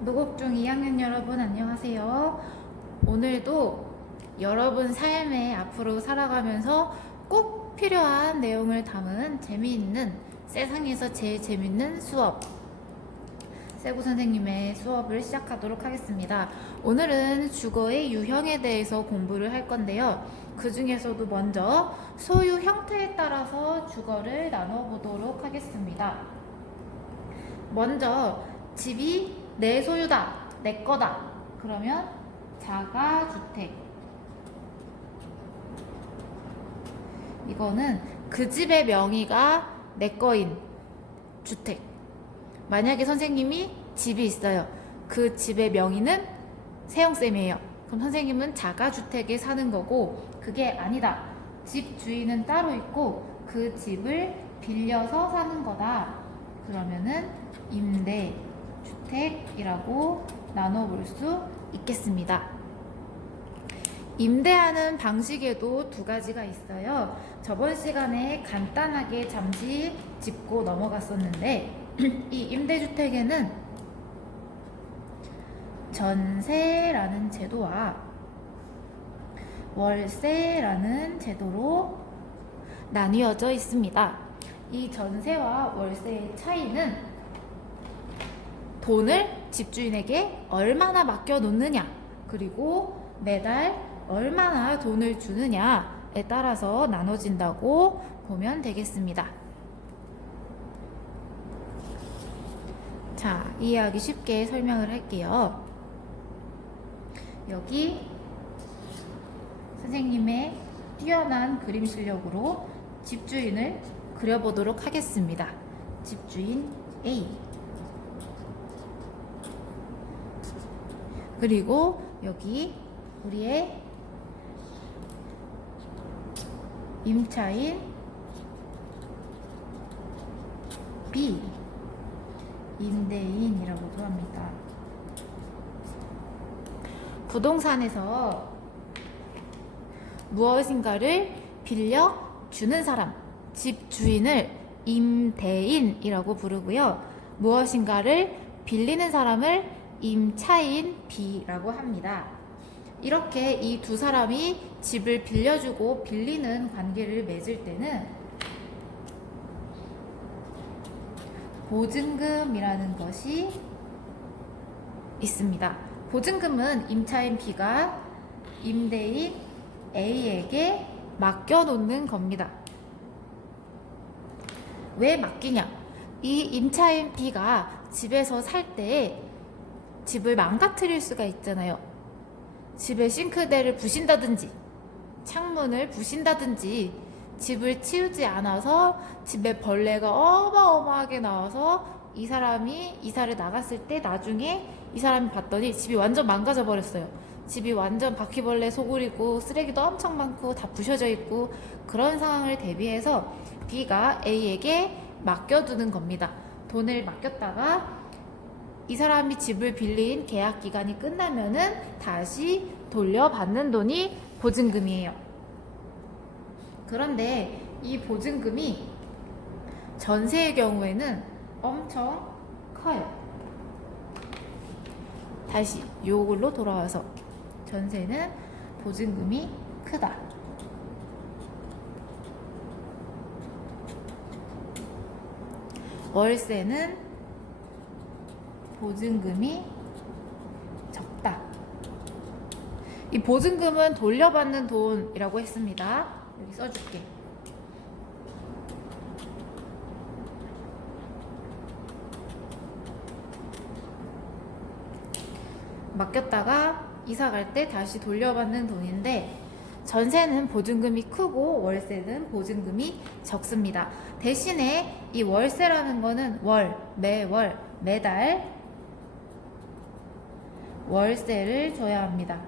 노곡중 2학년 여러분 안녕하세요. 오늘도 여러분 삶에 앞으로 살아가면서 꼭 필요한 내용을 담은 재미있는 세상에서 제일 재밌는 수업 세구 선생님의 수업을 시작하도록 하겠습니다. 오늘은 주어의 유형에 대해서 공부를 할 건데요. 그 중에서도 먼저 소유 형태에 따라서 주어를 나눠보도록 하겠습니다. 먼저 집이 내 소유다, 내 거다. 그러면 자가주택. 이거는 그 집의 명의가 내 거인 주택. 만약에 선생님이 집이 있어요. 그 집의 명의는 세영쌤이에요. 그럼 선생님은 자가주택에 사는 거고, 그게 아니다. 집 주인은 따로 있고 그 집을 빌려서 사는 거다. 그러면은 임대주택이라고 나눠볼 수 있겠습니다. 임대하는 방식에도 두 가지가 있어요. 저번 시간에 간단하게 잠시 짚고 넘어갔었는데 이 임대주택에는 전세라는 제도와 월세라는 제도로 나뉘어져 있습니다. 이 전세와 월세의 차이는 돈을 집주인에게 얼마나 맡겨놓느냐, 그리고 매달 얼마나 돈을 주느냐에 따라서 나눠진다고 보면 되겠습니다. 자, 이해하기 쉽게 설명을 할게요. 여기 선생님의 뛰어난 그림 실력으로 집주인을 그려보도록 하겠습니다. 집주인 A. 그리고 여기 우리의 임차인 B. 임대인이라고도 합니다. 부동산에서 무엇인가를 빌려주는 사람, 집주인을 임대인이라고 부르고요. 무엇인가를 빌리는 사람을 임차인 B라고 합니다. 이렇게 이 두 사람이 집을 빌려주고 빌리는 관계를 맺을 때는 보증금이라는 것이 있습니다. 보증금은 임차인 B가 임대인 A에게 맡겨놓는 겁니다. 왜 맡기냐? 이 임차인 B가 집에서 살 때 집을 망가뜨릴 수가 있잖아요. 집에 싱크대를 부신다든지 창문을 부신다든지 집을 치우지 않아서 집에 벌레가 어마어마하게 나와서 이 사람이 이사를 나갔을 때 나중에 이 사람이 봤더니 집이 완전 망가져 버렸어요. 집이 완전 바퀴벌레 소굴이고 쓰레기도 엄청 많고 다 부셔져 있고, 그런 상황을 대비해서 B가 A에게 맡겨두는 겁니다. 돈을 맡겼다가 이 사람이 집을 빌린 계약 기간이 끝나면은 다시 돌려받는 돈이 보증금이에요. 그런데 이 보증금이 전세의 경우에는 엄청 커요. 다시 요걸로 돌아와서 전세는 보증금이 크다. 월세는 보증금이 적다. 이 보증금은 돌려받는 돈이라고 했습니다. 여기 써줄게. 맡겼다가 이사 갈 때 다시 돌려받는 돈인데, 전세는 보증금이 크고 월세는 보증금이 적습니다. 대신에 이 월세라는 거는 매월, 매달 월세를 줘야 합니다.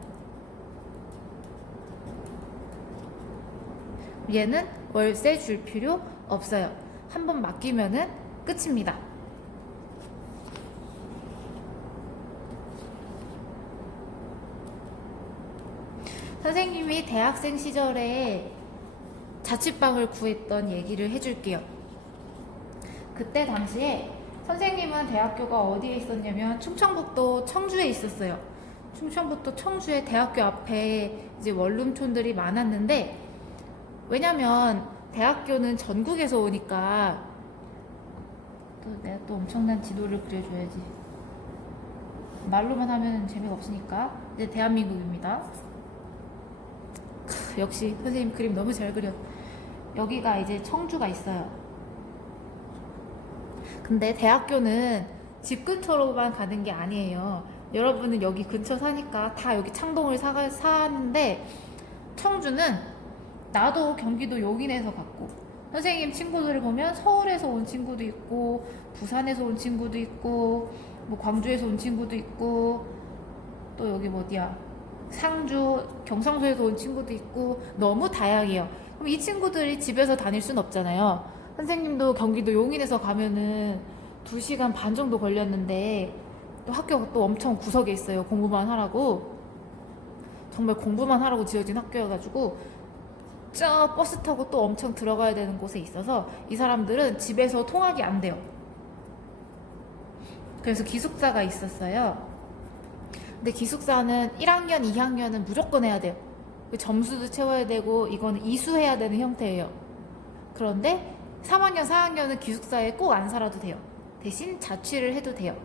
얘는 월세 줄 필요 없어요. 한번 맡기면은 끝입니다. 선생님이 대학생 시절에 자취방을 구했던 얘기를 해줄게요. 그때 당시에 선생님은 대학교가 어디에 있었냐면 충청북도 청주에 있었어요. 충청북도 청주에 대학교 앞에 이제 원룸촌들이 많았는데, 왜냐면 대학교는 전국에서 오니까 또 내가 또 엄청난 지도를 그려줘야지. 말로만 하면 재미가 없으니까. 이제 대한민국입니다. 역시 선생님 그림 너무 잘 그려. 여기가 이제 청주가 있어요. 근데 대학교는 집 근처로만 가는 게 아니에요. 여러분은 여기 근처 사니까 다 여기 창동을 사는데, 청주는 나도 경기도 용인에서 갔고, 선생님 친구들을 보면 서울에서 온 친구도 있고, 부산에서 온 친구도 있고, 뭐 광주에서 온 친구도 있고, 또 여기 뭐 어디야, 상주, 경상도에서 온 친구도 있고, 너무 다양해요. 그럼 이 친구들이 집에서 다닐 순 없잖아요. 선생님도 경기도 용인에서 가면은 2시간 반 정도 걸렸는데, 또 학교가 또 엄청 구석에 있어요. 공부만 하라고. 정말 공부만 하라고 지어진 학교여가지고 저 버스 타고 또 엄청 들어가야 되는 곳에 있어서 이 사람들은 집에서 통학이 안 돼요. 그래서 기숙사가 있었어요. 근데 기숙사는 1학년, 2학년은 무조건 해야 돼요. 점수도 채워야 되고 이거는 이수해야 되는 형태예요. 그런데 3학년, 4학년은 기숙사에 꼭 안 살아도 돼요. 대신 자취를 해도 돼요.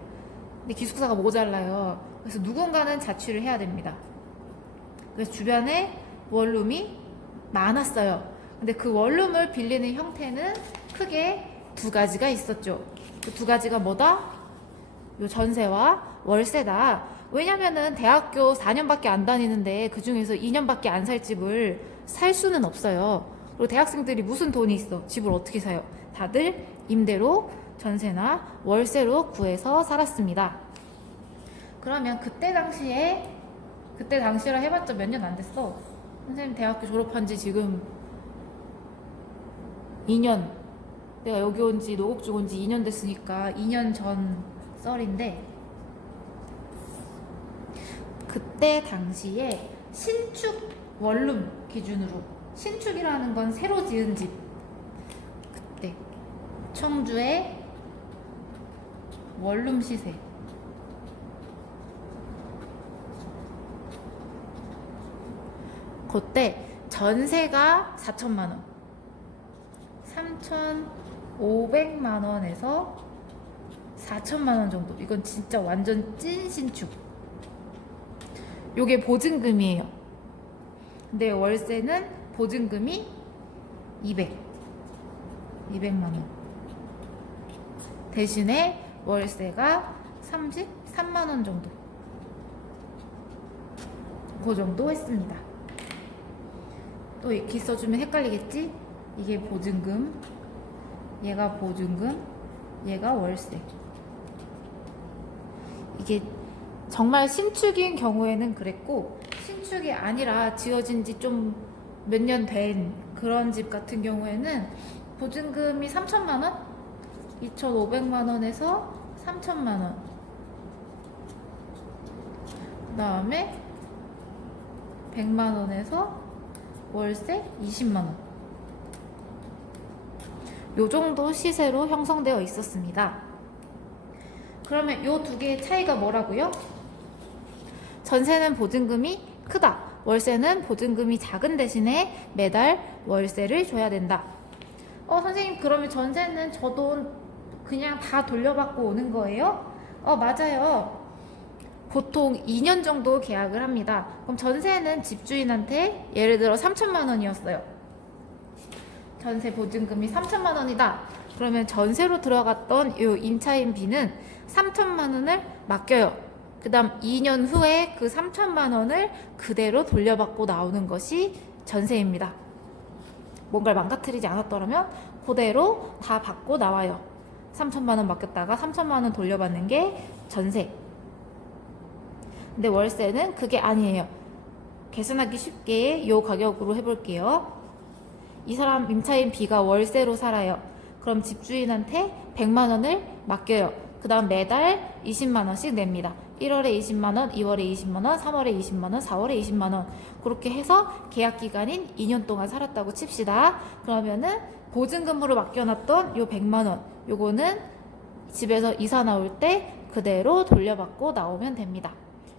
근데 기숙사가 모자라요. 그래서 누군가는 자취를 해야 됩니다. 그래서 주변에 원룸이 많았어요. 근데 그 원룸을 빌리는 형태는 크게 2가지가 있었죠. 그 2가지가 뭐다? 요 전세와 월세다. 왜냐면은 대학교 4년밖에 안 다니는데 그 중에서 2년밖에 안 살 집을 살 수는 없어요. 그리고 대학생들이 무슨 돈이 있어? 집을 어떻게 사요? 다들 임대로, 전세나 월세로 구해서 살았습니다. 그러면 그때 당시라 해봤자 몇 년 안 됐어. 선생님 대학교 졸업한 지 지금 2년. 내가 여기 온 지, 노곡중 온 지 2년 됐으니까 2년 전 썰인데, 그때 당시에 신축 원룸 기준으로, 신축이라는 건 새로 지은 집, 그때 청주의 원룸 시세 그때 전세가 4천만 원, 3,500만 원에서 4천만 원 정도. 이건 진짜 완전 찐 신축. 요게 보증금이에요. 근데 월세는 보증금이 200만 원. 대신에 월세가 33만 원 정도. 그 정도 했습니다. 또 이렇게 써주면 헷갈리겠지? 이게 보증금, 얘가 보증금, 얘가 월세. 이게 정말 신축인 경우에는 그랬고, 신축이 아니라 지어진 지 좀 몇 년 된 그런 집 같은 경우에는 보증금이 3천만 원? 2,500만 원에서 3천만 원. 그 다음에 100만 원에서 월세 20만 원. 요 정도 시세로 형성되어 있었습니다. 그러면 요 2개의 차이가 뭐라고요? 전세는 보증금이 크다. 월세는 보증금이 작은 대신에 매달 월세를 줘야 된다. 선생님 그러면 전세는 저 돈 그냥 다 돌려받고 오는 거예요? 맞아요. 보통 2년 정도 계약을 합니다. 그럼 전세는 집주인한테 예를 들어 3천만 원이었어요. 전세 보증금이 3천만 원이다. 그러면 전세로 들어갔던 요 임차인비는 3천만 원을 맡겨요. 그 다음 2년 후에 그 3천만 원을 그대로 돌려받고 나오는 것이 전세입니다. 뭔가를 망가뜨리지 않았더라면 그대로 다 받고 나와요. 3천만 원 맡겼다가 3천만 원 돌려받는 게 전세. 근데 월세는 그게 아니에요. 계산하기 쉽게 요 가격으로 해볼게요. 이 사람 임차인 B가 월세로 살아요. 그럼 집주인한테 100만 원을 맡겨요. 그 다음 매달 20만 원씩 냅니다. 1월에 20만 원, 2월에 20만 원, 3월에 20만 원, 4월에 20만 원. 그렇게 해서 계약 기간인 2년 동안 살았다고 칩시다. 그러면은 보증금으로 맡겨놨던 요 100만 원, 요거는 집에서 이사 나올 때 그대로 돌려받고 나오면 됩니다.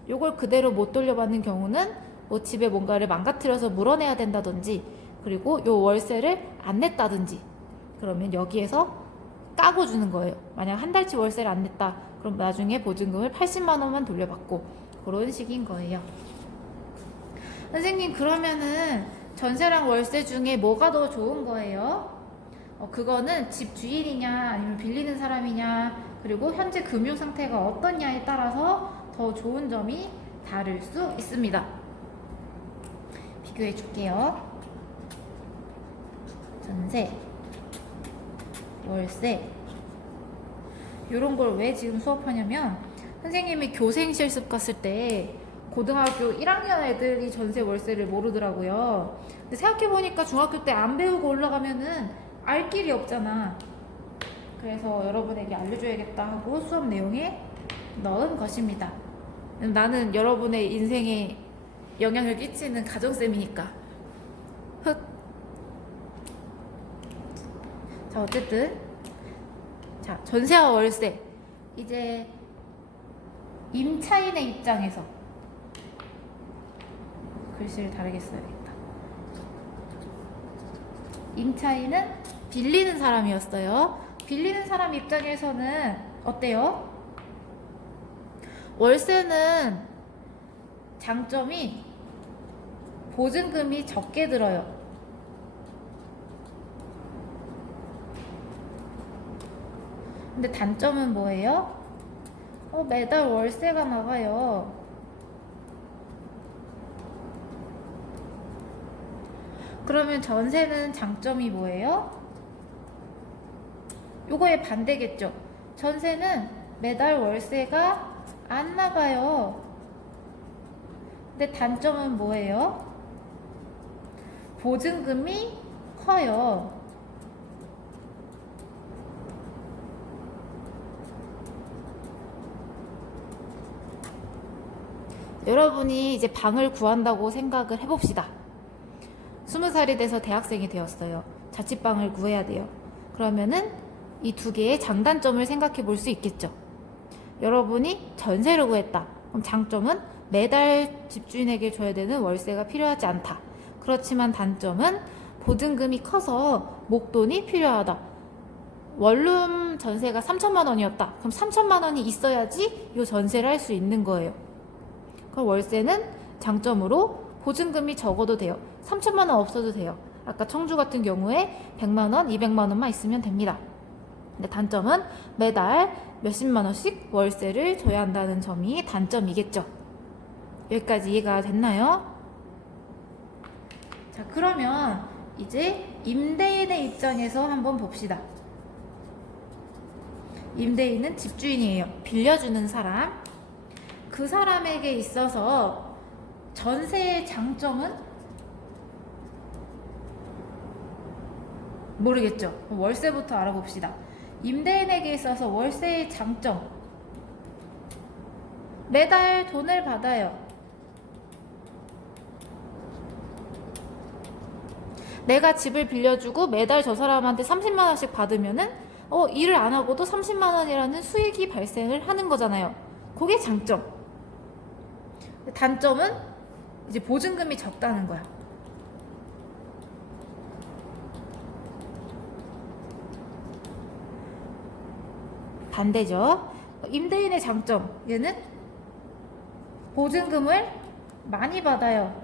요걸 그대로 못 돌려받는 경우는 뭐 집에 뭔가를 망가뜨려서 물어내야 된다든지, 그리고 요 월세를 안 냈다든지, 그러면 여기에서 까고 주는 거예요. 만약 한 달치 월세를 안 냈다, 그럼 나중에 보증금을 80만 원만 돌려받고, 그런 식인 거예요. 선생님, 그러면은 전세랑 월세 중에 뭐가 더 좋은 거예요? 그거는 집 주인이냐 아니면 빌리는 사람이냐, 그리고 현재 금융 상태가 어떠냐에 따라서 더 좋은 점이 다를 수 있습니다. 비교해 줄게요. 전세, 월세, 이런 걸 왜 지금 수업하냐면, 선생님이 교생 실습 갔을 때 고등학교 1학년 애들이 전세 월세를 모르더라고요. 근데 생각해보니까 중학교 때 안 배우고 올라가면은 알 길이 없잖아. 그래서 여러분에게 알려줘야겠다 하고 수업 내용에 넣은 것입니다. 나는 여러분의 인생에 영향을 끼치는 가정쌤이니까. 흑. 자, 어쨌든 자, 전세와 월세. 이제 임차인의 입장에서 글씨를 다르게 써야겠다. 임차인은 빌리는 사람이었어요. 빌리는 사람 입장에서는 어때요? 월세는 장점이 보증금이 적게 들어요. 근데 단점은 뭐예요? 매달 월세가 나가요. 그러면 전세는 장점이 뭐예요? 요거의 반대겠죠. 전세는 매달 월세가 안 나가요. 근데 단점은 뭐예요? 보증금이 커요. 여러분이 이제 방을 구한다고 생각을 해봅시다. 20살이 돼서 대학생이 되었어요. 자취방을 구해야 돼요. 그러면은 이 두 개의 장단점을 생각해 볼 수 있겠죠. 여러분이 전세를 구했다. 그럼 장점은 매달 집주인에게 줘야 되는 월세가 필요하지 않다. 그렇지만 단점은 보증금이 커서 목돈이 필요하다. 원룸 전세가 3천만 원이었다. 그럼 3천만 원이 있어야지 이 전세를 할 수 있는 거예요. 그럼 월세는 장점으로 보증금이 적어도 돼요. 3천만 원 없어도 돼요. 아까 청주 같은 경우에 100만 원, 200만 원만 있으면 됩니다. 근데 단점은 매달 몇십만 원씩 월세를 줘야 한다는 점이 단점이겠죠. 여기까지 이해가 됐나요? 자, 그러면 이제 임대인의 입장에서 한번 봅시다. 임대인은 집주인이에요. 빌려주는 사람. 그 사람에게 있어서 전세의 장점은 모르겠죠. 월세부터 알아봅시다. 임대인에게 있어서 월세의 장점, 매달 돈을 받아요. 내가 집을 빌려주고 매달 저 사람한테 30만 원씩 받으면은 일을 안 하고도 30만 원이라는 수익이 발생을 하는 거잖아요. 그게 장점. 단점은 이제 보증금이 적다는 거야. 반대죠. 임대인의 장점, 얘는 보증금을 많이 받아요.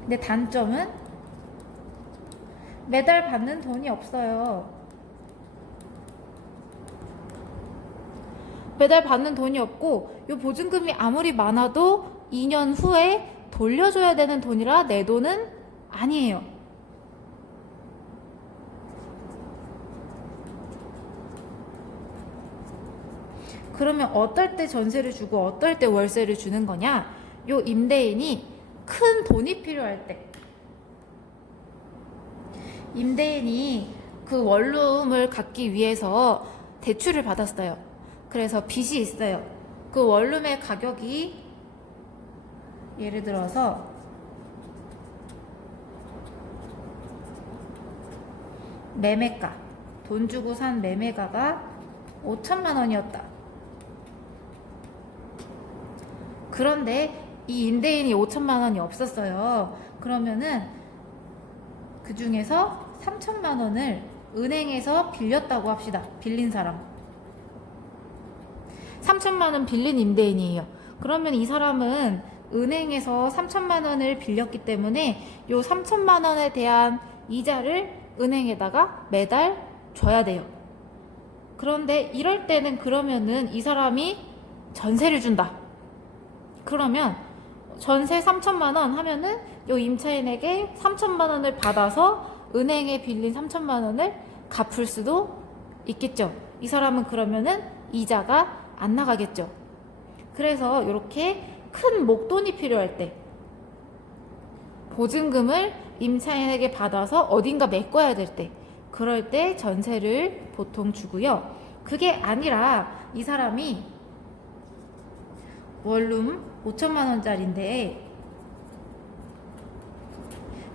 근데 단점은 매달 받는 돈이 없어요. 매달 받는 돈이 없고, 이 보증금이 아무리 많아도 2년 후에 돌려줘야 되는 돈이라 내 돈은 아니에요. 그러면 어떨 때 전세를 주고 어떨 때 월세를 주는 거냐? 요 임대인이 큰 돈이 필요할 때, 임대인이 그 원룸을 갖기 위해서 대출을 받았어요. 그래서 빚이 있어요. 그 원룸의 가격이 예를 들어서 매매가 돈 주고 산 매매가가 5천만 원이었다. 그런데 이 임대인이 5천만 원이 없었어요. 그러면은 그 중에서 3천만 원을 은행에서 빌렸다고 합시다. 빌린 사람. 3천만 원 빌린 임대인이에요. 그러면 이 사람은 은행에서 3천만 원을 빌렸기 때문에 요 3천만 원에 대한 이자를 은행에다가 매달 줘야 돼요. 그런데 이럴 때는 그러면은 이 사람이 전세를 준다. 그러면 전세 3천만 원 하면은 요 임차인에게 3천만 원을 받아서 은행에 빌린 3천만 원을 갚을 수도 있겠죠. 이 사람은 그러면은 이자가 안 나가겠죠. 그래서 이렇게 큰 목돈이 필요할 때 보증금을 임차인에게 받아서 어딘가 메꿔야 될 때, 그럴 때 전세를 보통 주고요. 그게 아니라 이 사람이 원룸 5천만 원짜리인데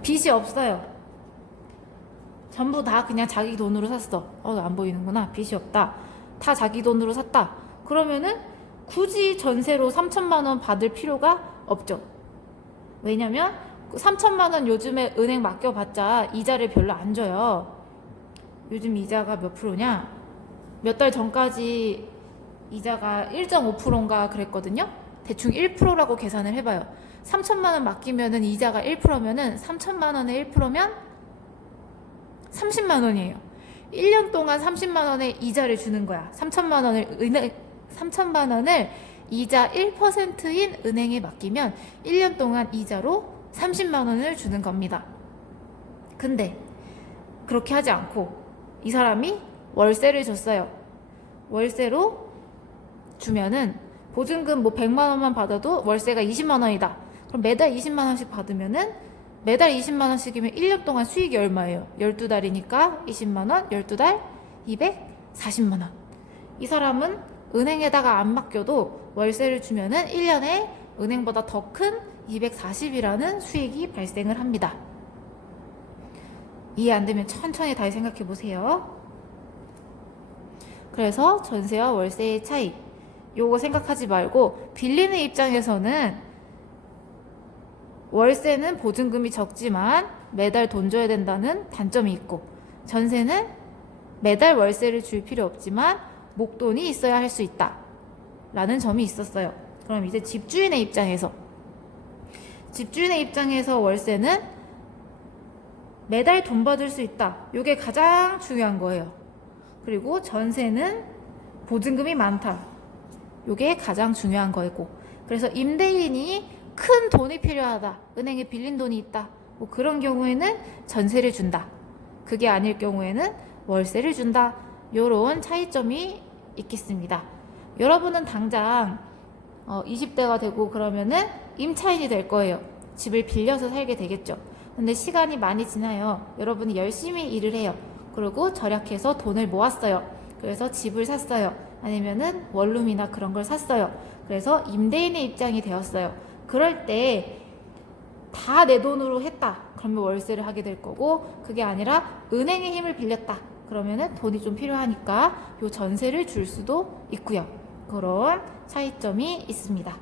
빚이 없어요. 전부 다 그냥 자기 돈으로 샀어. 안 보이는구나. 빚이 없다. 다 자기 돈으로 샀다. 그러면은 굳이 전세로 3천만 원 받을 필요가 없죠. 왜냐면 3천만 원 요즘에 은행 맡겨봤자 이자를 별로 안 줘요. 요즘 이자가 몇 프로냐? 몇 달 전까지 이자가 1.5%인가 그랬거든요. 대충 1%라고 계산을 해봐요. 3천만 원 맡기면은 이자가 1%면은 3천만 원에 1%면 30만 원이에요. 1년 동안 30만 원의 이자를 주는 거야. 3천만 원을 이자 1%인 은행에 맡기면 1년 동안 이자로 30만 원을 주는 겁니다. 근데 그렇게 하지 않고 이 사람이 월세를 줬어요. 월세로 주면은 보증금 100만 원만 받아도 월세가 20만 원이다. 그럼 매달 20만 원씩 받으면은 매달 20만 원씩이면 1년 동안 수익이 얼마예요? 12달이니까 20만 원, 12달 240만 원. 이 사람은 은행에다가 안 맡겨도 월세를 주면은 1년에 은행보다 더 큰 240이라는 수익이 발생을 합니다. 이해 안 되면 천천히 다시 생각해 보세요. 그래서 전세와 월세의 차이, 요거 생각하지 말고 빌리는 입장에서는 월세는 보증금이 적지만 매달 돈 줘야 된다는 단점이 있고, 전세는 매달 월세를 줄 필요 없지만 목돈이 있어야 할 수 있다 라는 점이 있었어요. 그럼 이제 집주인의 입장에서 월세는 매달 돈 받을 수 있다. 이게 가장 중요한 거예요. 그리고 전세는 보증금이 많다. 이게 가장 중요한 거고, 그래서 임대인이 큰 돈이 필요하다. 은행에 빌린 돈이 있다. 뭐 그런 경우에는 전세를 준다. 그게 아닐 경우에는 월세를 준다. 요런 차이점이 있겠습니다. 여러분은 당장 20대가 되고 그러면은 임차인이 될 거예요. 집을 빌려서 살게 되겠죠. 근데 시간이 많이 지나요. 여러분이 열심히 일을 해요. 그리고 절약해서 돈을 모았어요. 그래서 집을 샀어요. 아니면은 원룸이나 그런 걸 샀어요. 그래서 임대인의 입장이 되었어요. 그럴 때 다 내 돈으로 했다. 그러면 월세를 하게 될 거고, 그게 아니라 은행의 힘을 빌렸다. 그러면은 돈이 좀 필요하니까 요 전세를 줄 수도 있고요. 그런 차이점이 있습니다.